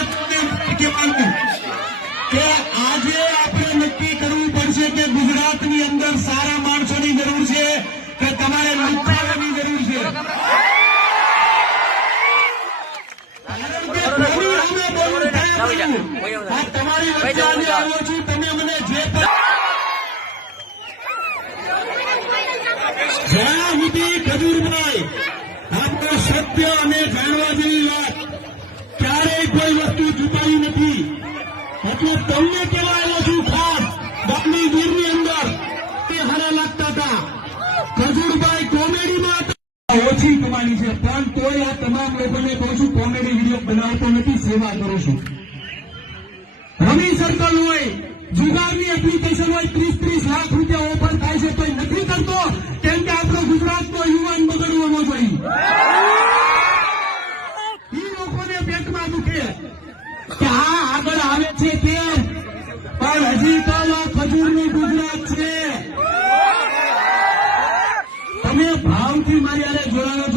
વાત કહેવાનું કે આજે આપણે નક્કી કરવું પડશે કે ગુજરાતની અંદર સારા માણસોની જરૂર છે કે તમારે લુખાવાની જરૂર છે. તમારી વચ્ચે આજે આવ્યો છું, તમે મને જે જ્યાં સુધી ખજૂરભાઈ આપણો સત્ય અને જાણવા જેવી વાત ક્યારેય કોઈ વસ્તુ છુપાઈ નથી. એટલે તમને કેવા આવ્યો છું ખાસ ગામની ગીરની અંદર હારા લાગતા હતા. ખજૂરભાઈ કોમેડીમાં ઓછી કમાણી છે, પણ તોય આ તમામ લોકોને કહું છું કોમેડી વિડીયો બનાવતો નથી, સેવા કરું છું. રમી સર્કલ હોય, જુગારની એપ્લિકેશન હોય, 30-30 લાખ રૂપિયા ઓફર થાય છે તો નથી કરતો, કેમ કે આપણો ગુજરાતનો યુવાન બગડવો ન જોઈએ. એ લોકોને પેટમાં દુખે કે આ આગળ આવે છે તે, પણ હજી તો ખજૂરનું ગુજરાત છે. તમે ભાવથી મારી યારે જોડાયો